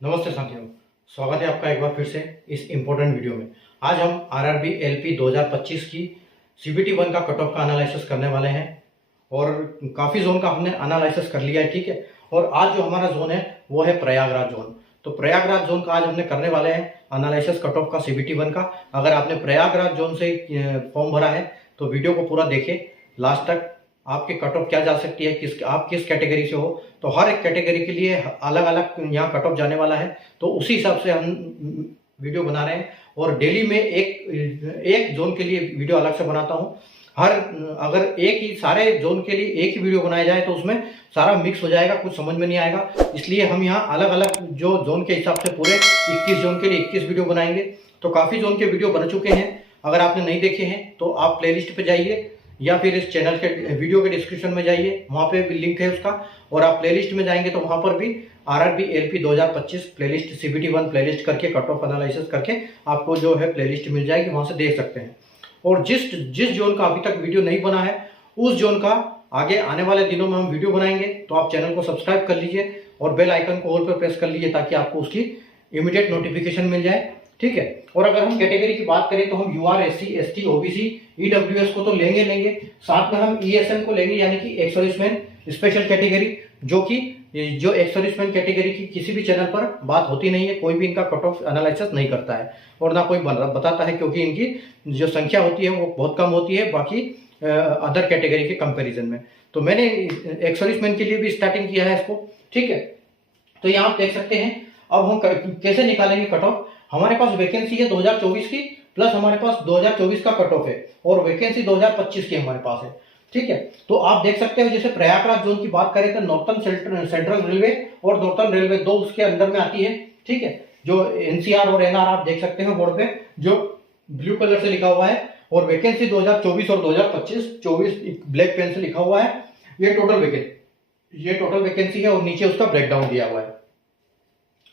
नमस्ते साथियों, स्वागत है आपका एक बार फिर से इस इम्पोर्टेंट वीडियो में। आज हम आरआरबी एलपी 2025 की सीबीटी 1 का कट ऑफ का एनालिसिस करने वाले हैं और काफ़ी जोन का हमने एनालिसिस कर लिया है, ठीक है। और आज जो हमारा जोन है वो है प्रयागराज जोन। तो प्रयागराज जोन का आज हमने करने वाले हैं एनालिसिस कट ऑफ का सीबीटी 1 का। अगर आपने प्रयागराज जोन से फॉर्म भरा है तो वीडियो को पूरा देखें लास्ट तक। आपकी कट ऑफ क्या जा सकती है, आप किस कैटेगरी से हो, तो हर एक कैटेगरी के लिए अलग अलग यहाँ कट ऑफ जाने वाला है। तो उसी हिसाब से हम वीडियो बना रहे हैं और डेली में एक जोन के लिए वीडियो अलग से बनाता हूँ। अगर एक ही सारे जोन के लिए एक ही वीडियो बनाया जाए तो उसमें सारा मिक्स हो जाएगा, कुछ समझ में नहीं आएगा। इसलिए हम यहाँ अलग अलग जो जोन के हिसाब से पूरे 21 जोन के लिए 21 वीडियो बनाएंगे। तो काफ़ी जोन के वीडियो बन चुके हैं, अगर आपने नहीं देखे हैं तो आप प्लेलिस्ट पे जाइए या फिर इस चैनल के वीडियो के डिस्क्रिप्शन में जाइए, वहाँ पे भी लिंक है उसका। और आप प्लेलिस्ट में जाएंगे तो वहाँ पर भी RRB LP 2025 playlist CBT 1 playlist करके कट ऑफ एनालिसिस करके आपको जो है प्लेलिस्ट मिल जाएगी, वहाँ से देख सकते हैं। और जिस जोन का अभी तक वीडियो नहीं बना है उस जोन का आगे आने वाले दिनों में हम वीडियो बनाएंगे। तो आप चैनल को सब्सक्राइब कर लीजिए और बेल आइकन को ऑल पर प्रेस कर लीजिए ताकि आपको उसकी इमीडिएट नोटिफिकेशन मिल जाए, ठीक है। और अगर हम कैटेगरी की बात करें तो हम UR, SC, ST, OBC, EWS को तो लेंगे, साथ में हम ईएसएम को लेंगे, यानी कि एक्स सर्विसमैन स्पेशल कैटेगरी, जो एक्स सर्विसमैन कैटेगरी की किसी भी चैनल पर बात होती नहीं है। कोई भी इनका कट ऑफ एनालिसिस नहीं करता है और ना कोई बताता है, क्योंकि इनकी जो संख्या होती है वो बहुत कम होती है बाकी अदर कैटेगरी के कंपेरिजन में। तो मैंने एक्स सर्विसमैन के लिए भी स्टार्टिंग किया है इसको, ठीक है। तो यहाँ आप देख सकते हैं। अब हम कैसे निकालेंगे कट ऑफ। हमारे पास वैकेंसी है 2024 की, प्लस हमारे पास 2024 का कट ऑफ है और वैकेंसी 2025 की हमारे पास है, ठीक है। तो आप देख सकते हो, जैसे प्रयागराज जोन की बात करें तो नॉर्थर्न सेंट्रल रेलवे और नॉर्थर्न रेलवे दो उसके अंदर में आती है, ठीक है। जो एनसीआर और एनआर आप देख सकते हैं बोर्ड पे जो ब्लू कलर से लिखा हुआ है, और वैकेंसी 2024 और 2025 24 ब्लैक पेन से लिखा हुआ है। ये टोटल वैकेंसी है और नीचे उसका ब्रेकडाउन दिया हुआ है,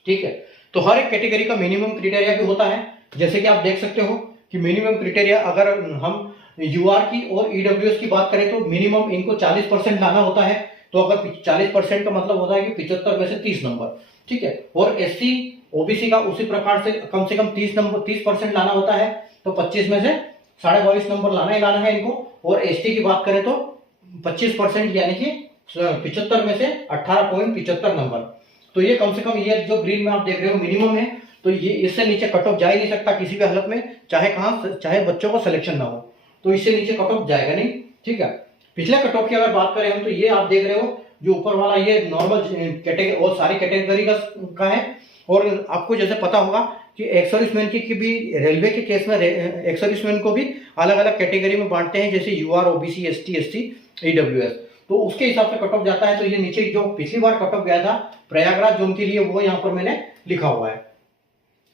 ठीक है। तो हर एक कैटेगरी का मिनिमम क्राइटेरिया भी होता है, जैसे कि आप देख सकते हो कि मिनिमम क्राइटेरिया अगर हम यूआर की और ईडब्ल्यूएस की बात करें तो मिनिमम इनको 40% लाना होता है। तो अगर 40% का मतलब होता है कि 75 में से 30 नंबर, ठीक है। और एससी ओबीसी का उसी प्रकार से कम 30% लाना होता है, तो 25 में से 22.5 नंबर लाना ही लाना है इनको। और एसटी की बात करें तो 25% यानी कि 75 में से 18.75 नंबर। तो ये कम से कम, ये जो ग्रीन में आप देख रहे हो मिनिमम है, तो ये इससे नीचे कट ऑफ जा ही नहीं सकता किसी भी हालत में, चाहे बच्चों को सिलेक्शन ना हो, तो इससे नीचे कट ऑफ जाएगा नहीं, ठीक है। पिछले कट ऑफ की अगर बात करें हम तो ये आप देख रहे हो जो ऊपर वाला ये नॉर्मल कैटेगरी और सारी कैटेगरी का है। और आपको जैसे पता होगा कि एक्स सर्विसमैन की भी रेलवे के केस में एक्स सर्विसमैन को भी अलग अलग कैटेगरी में बांटते हैं, जैसे यूआर, ओबीसी, एसटी, ईडब्ल्यूएस। तो उसके हिसाब से कट ऑफ जाता है। तो ये नीचे जो पिछली बार कट ऑफ गया था प्रयागराज जोन के लिए वो यहाँ पर मैंने लिखा हुआ है।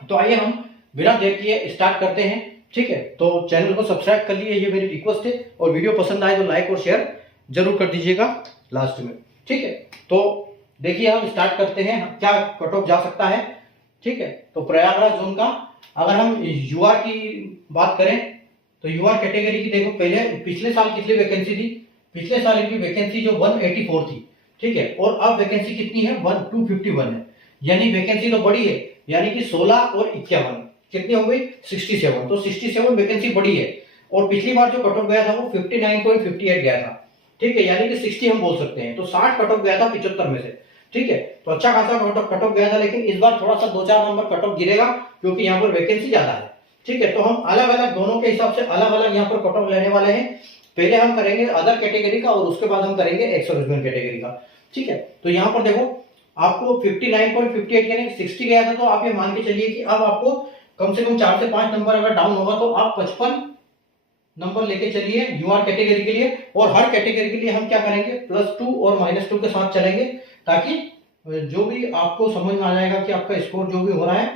तो आइए हम बिना देर किए स्टार्ट करते हैं, ठीक है। तो चैनल को सब्सक्राइब कर लिए, ये मेरी रिक्वेस्ट है। और वीडियो पसंद आए तो लाइक और शेयर जरूर कर दीजिएगा लास्ट में, ठीक है। तो देखिए हम स्टार्ट करते हैं क्या कट ऑफ जा सकता है, ठीक है। तो प्रयागराज जोन का अगर हम यूआर की बात करें तो यूआर कैटेगरी की देखो, पहले पिछले साल कितनी वैकेंसी थी। पिछले साल इनकी वैकेंसी जो 184 थी, ठीक है। और अब वैकेंसी कितनी है, 251 है, यानी वैकेंसी तो बड़ी है, यानी कि 16 और 51 कितनी हो गई, 67। तो 67 वैकेंसी बड़ी है। और पिछली बार जो कट ऑफ गया था वो 59.58 गया था, ठीक है, यानी कि 60 हम बोल सकते हैं। तो 60 कट ऑफ गया था 75 में से, ठीक है। तो अच्छा खासा कट ऑफ गया था, लेकिन इस बार थोड़ा सा 2-4 नंबर कट ऑफ गिरेगा क्योंकि यहाँ पर वैकेंसी ज्यादा है, ठीक है। तो हम अलग अलग दोनों के हिसाब से अलग अलग यहाँ पर कट ऑफ लेने वाले हैं। पहले हम करेंगे अदर कैटेगरी का और उसके बाद हम करेंगे एक्स सर्विसमैन कैटेगरी का, ठीक है। तो यहाँ पर देखो आपको 59.58 यानी 60 गया था, तो आप ये मान के चलिए कि अब आपको कम से कम 4 से 5 नंबर अगर डाउन होगा तो आप 55 नंबर लेके चलिए यूआर कैटेगरी के लिए। और हर कैटेगरी के लिए हम क्या करेंगे, +2 और -2 के साथ चलेंगे, ताकि जो भी आपको समझ में आ जाएगा कि आपका स्कोर जो भी हो रहा है,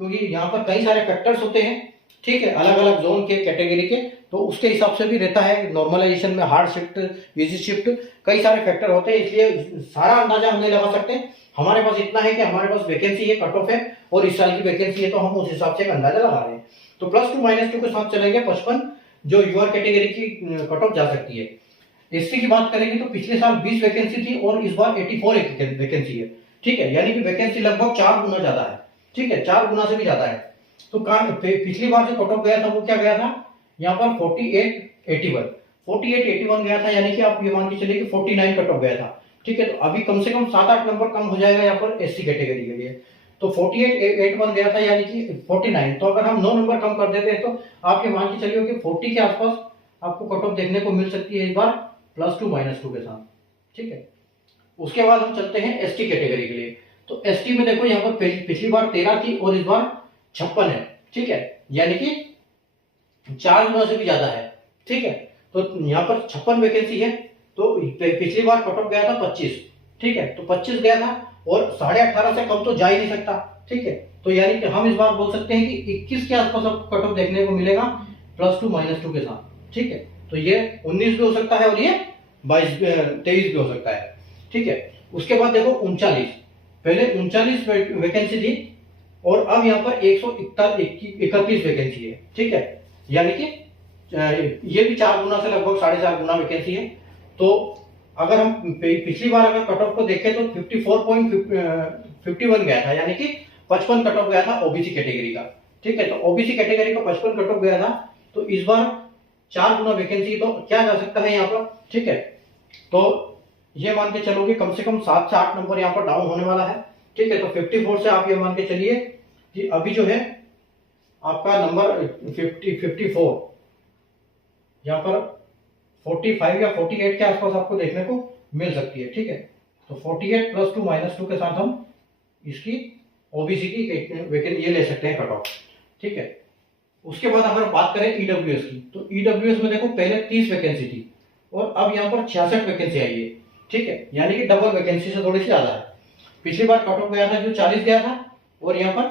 क्योंकि यहाँ पर कई सारे फैक्टर्स होते हैं, ठीक है, अलग अलग जोन के कैटेगरी के। तो उसके हिसाब से भी रहता है नॉर्मलाइजेशन में, हार्ड शिफ्ट, इजी शिफ्ट, कई सारे फैक्टर होते हैं, इसलिए सारा अंदाजा हम नहीं लगा सकते। हमारे पास इतना है कि हमारे पास वैकेंसी है, कट ऑफ है और इस साल की वैकेंसी है, तो हम उस हिसाब से एक अंदाजा लगा रहे हैं। तो +2 -2 के साथ चलेंगे 55 जो यूआर कैटेगरी की कट ऑफ जा सकती है। एससी की बात करेंगे तो पिछले साल 20 वैकेंसी थी और इस बार 84 वैकेंसी है, ठीक है, यानी कि वैकेंसी लगभग 4 गुना ज्यादा है। ठीक है, 4 गुना से भी ज्यादा है। तो पिछली बार जो कट ऑफ गया था वो क्या गया था, यहाँ पर 4881 4881 गया था, यानी कि आप ये मान के चलिए कि 49 कट ऑफ गया था। ठीक है, तो अभी कम से कम 7-8 नंबर कम हो जाएगा यहाँ पर एससी कैटेगरी के लिए। तो 4881 गया था, यानी कि 49, तो अगर हम 9 नंबर कम कर देते हैं तो आप ये मान के चलिए कि 40 के आसपास आपको कट ऑफ देखने को मिल सकती है इस बार, +2 -2 के साथ। ठीक है, उसके बाद हम चलते हैं एसटी कैटेगरी के लिए। तो एसटी में देखो यहाँ पर पिछली बार 13 थी और इस बार 56 है। ठीक है, यानी कि 4 गुना से भी ज्यादा है। ठीक है, तो यहाँ पर 56 वैकेंसी है। तो पिछली बार कट ऑफ गया था 25। ठीक है, तो 25 गया था और 18.5 से कम तो जा ही नहीं सकता। ठीक है, तो यानी कि हम इस बार बोल सकते हैं कि 21 के आसपास आपको कट ऑफ देखने को मिलेगा, +2 -2 के साथ। ठीक है, तो ये 19 भी हो सकता है और ये 23 भी हो सकता है। ठीक है, उसके बाद देखो 39, पहले 39 वैकेंसी थी और अब यहाँ पर 131 वैकेंसी है। ठीक है, यानी कि ये भी 4 गुना से लगभग 4.5 गुना वैकेंसी है। तो अगर हम पिछली बार अगर कट ऑफ को देखें तो 54.51 गया था, यानी कि 55 कट ऑफ गया था ओबीसी कैटेगरी का। ठीक है, तो ओबीसी कैटेगरी का 55 कट ऑफ गया था, तो इस बार 4 गुना वैकेंसी तो क्या जा सकता है यहाँ पर। ठीक है, तो ये मान के चलो कि कम से कम 7 से 8 नंबर यहाँ पर डाउन होने वाला है। ठीक है, तो 54 से आप ये मान के चलिए कि अभी जो है आपका नंबर 54 यहाँ पर 45 या 48 के आसपास आपको देखने को मिल सकती है। ठीक है, तो 48 +2 -2 के साथ हम इसकी ओबीसी की वैकेंसी ये ले सकते हैं कट ऑफ। ठीक है, उसके बाद अगर बात करें ईडब्ल्यूएस की, तो ईडब्ल्यूएस में देखो पहले 30 वैकेंसी थी और अब यहाँ पर 66 वैकेंसी आई है। ठीक है, यानी कि डबल वैकेंसी से थोड़ी सी ज्यादा है। पिछली बार कट ऑफ गया था जो 40 गया था और यहाँ पर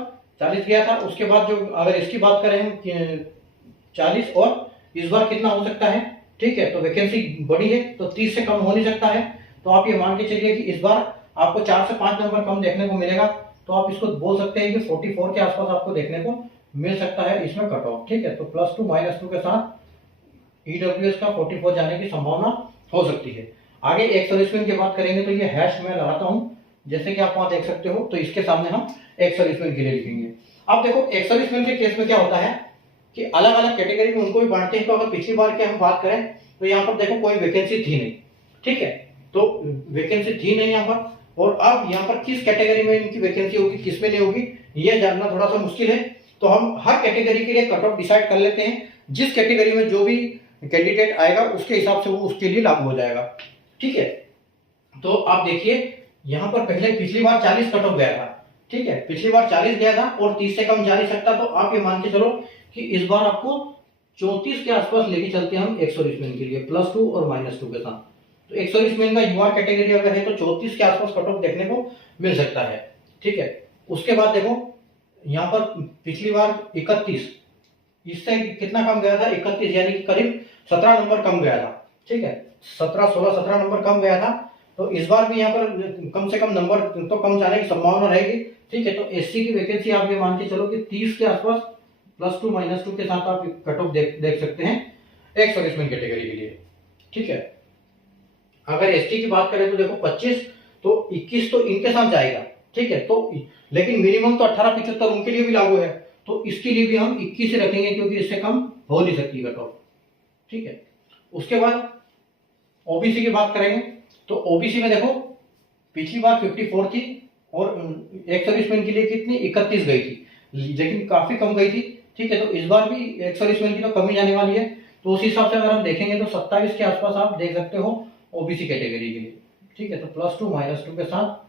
40 गया था। उसके बाद जो अगर इसकी बात करें हम 40 और इस बार कितना हो सकता है। ठीक है, तो वैकेंसी बड़ी है तो 30 से कम हो नहीं सकता है। तो आप ये मान के चलिए कि इस बार आपको 4 से 5 नंबर कम देखने को मिलेगा, तो आप इसको बोल सकते हैं कि 44 के आसपास आपको देखने को मिल सकता है इसमें कट ऑफ। ठीक है, तो +2 -2 के साथ ईडब्ल्यूएस का 44 जाने की संभावना हो सकती है। आगे एक सर्विसमैन की बात करेंगे तो ये हैश मैं लगाता हूं, जैसे कि आप वहां देख सकते हो, तो इसके सामने हम एक सर्विसमैन के लिए लिखेंगे। अब देखो एक सर्विसमैन के केस में क्या होता है कि अलग अलग कैटेगरी में उनको भी बांटते हैं। तो अगर पिछली बार की हम बात करें तो यहाँ पर देखो कोई वैकेंसी थी नहीं। ठीक है, तो वैकेंसी थी नहीं यहाँ पर, और अब यहाँ पर किस कैटेगरी में इनकी वैकेंसी होगी किस में नहीं होगी ये जानना थोड़ा सा मुश्किल है। तो हम हर कैटेगरी के लिए कट ऑफ डिसाइड कर लेते हैं, जिस कैटेगरी में जो भी कैंडिडेट आएगा उसके हिसाब से वो उसके लिए लागू हो जाएगा। ठीक है, तो आप देखिए यहाँ पर पहले पिछली बार 40 कट ऑफ गया था। ठीक है, पिछली बार 40 गया था और 30 से कम जा नहीं सकता। तो आप ये मान के चलो कि इस बार आपको 34 के आसपास लेके चलते हैं हम एक सर्विसमैन के लिए, +2 और -2 के साथ। तो एक सर्विसमैन का यूआर कैटेगरी अगर है तो 34 के आसपास कट ऑफ देखने को मिल सकता है। ठीक है, उसके बाद देखो यहाँ पर पिछली बार 31, इससे कितना कम गया था 31, यानी कि करीब 17 नंबर कम गया था। ठीक है, 17 नंबर कम गया था। तो इस बार भी यहाँ पर कम से कम नंबर तो कम जाने की संभावना रहेगी। ठीक है, तो एससी की वैकेंसी आप ये मान के चलो कि 30 के आसपास +2 -2 के साथ आप कट ऑफ देख सकते हैं एक सर्विसमैन कैटेगरी के लिए। ठीक है, अगर एसटी की बात करें तो देखो 25, तो 21 तो इनके साथ जाएगा। ठीक है, तो लेकिन मिनिमम तो 1875 उनके लिए भी लागू है, तो इसके लिए भी हम 21 ही रखेंगे क्योंकि इससे कम हो नहीं सकती कट ऑफ। ठीक है, उसके बाद ओबीसी की बात करेंगे तो ओबीसी में देखो पिछली बार 54 थी और एक सर्विसमैन के लिए कितनी 31 गई थी, लेकिन काफी कम गई थी। ठीक है, तो इस बार भी एक सर्विसमैन की तो कमी जाने वाली है। तो उस हिसाब से अगर हम देखेंगे तो 27 के आसपास आप देख सकते हो ओबीसी कैटेगरी के लिए। ठीक है, तो +2 -2 के साथ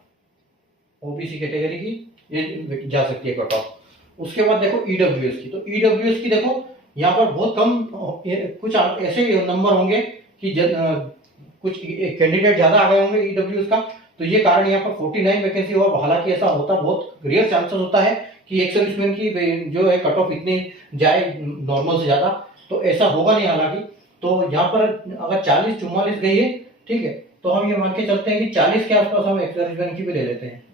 ओबीसी कैटेगरी की ये जा सकती है कट ऑफ। उसके बाद देखो ईडब्ल्यूएस की, तो ईडब्ल्यूएस की देखो यहाँ पर बहुत कम कुछ ऐसे नंबर होंगे कि कुछ कैंडिडेट ज्यादा आ गए होंगे ईडब्ल्यूएस का, तो ये कारण यहाँ पर 49 वैकेंसी हुआ। हालांकि ऐसा होता बहुत रेयर चांसेस होता है कि एक सर्विसमैन की जो है कट ऑफ इतनी जाए नॉर्मल से ज्यादा, तो ऐसा होगा नहीं हालांकि। तो यहाँ पर अगर 40-44 गई है, ठीक है, तो हम ये मान के चलते हैं कि 40 के आसपास हम एक सर्विसमैन की भी ले लेते हैं।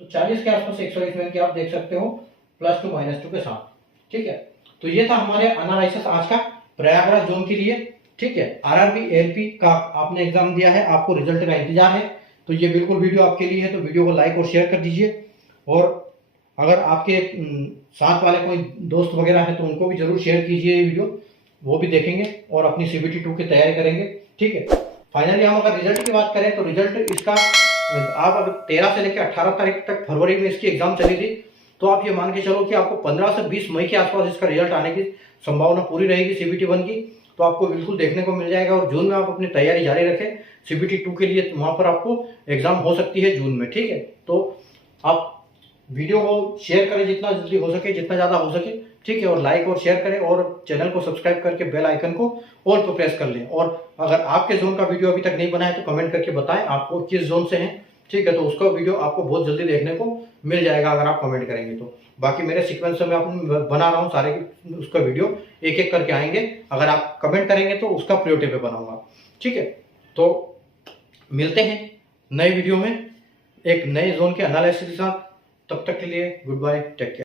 तो 40 के आसपास एक सर्विसमैन की आप देख सकते हो +2 -2 के साथ। ठीक है, तो ये था हमारे एनालिसिस आज का प्रयागराज जोन के लिए। ठीक है, आरआरबी एलपी का आपने एग्जाम दिया है, आपको रिजल्ट का इंतजार है। तो ये बिल्कुल वीडियो आपके लिए है, तो वीडियो को लाइक और शेयर कर दीजिए। और अगर आपके साथ वाले कोई दोस्त वगैरह है तो उनको भी जरूर शेयर कीजिए ये वीडियो, वो भी देखेंगे और अपनी CBT 2 की तैयारी करेंगे। ठीक है, फाइनली हम अगर रिजल्ट की बात करें तो रिजल्ट इसका आप अगर 13 से लेकर 18 तारीख तक फरवरी में इसकी एग्जाम चली थी, तो आप ये मान के चलो कि आपको 15 से 20 मई के आसपास इसका रिजल्ट आने की संभावना पूरी रहेगी CBT 1 की। तो आपको बिल्कुल देखने को मिल जाएगा और जून में आप अपनी तैयारी जारी रखें CBT 2 के लिए, वहां पर आपको एग्जाम हो सकती है जून में। ठीक है, तो आप वीडियो को शेयर करें जितना जल्दी हो सके, जितना ज़्यादा हो सके। ठीक है, और लाइक और शेयर करें और चैनल को सब्सक्राइब करके बेल आइकन को ऑल पर प्रेस कर लें। और अगर आपके जोन का वीडियो अभी तक नहीं बना है तो कमेंट करके बताएं आपको किस जोन से हैं। ठीक है, तो उसका वीडियो आपको बहुत जल्दी देखने को मिल जाएगा अगर आप कमेंट करेंगे तो। बाकी मेरे सीक्वेंस में आप बना रहा हूँ सारे, उसका वीडियो एक एक करके आएंगे। अगर आप कमेंट करेंगे तो उसका प्रायोरिटी पे बनाऊंगा। ठीक है, तो मिलते हैं नए वीडियो में एक नए जोन के एनालिसिस के साथ। तब तक के लिए गुड बाय, टेक केयर।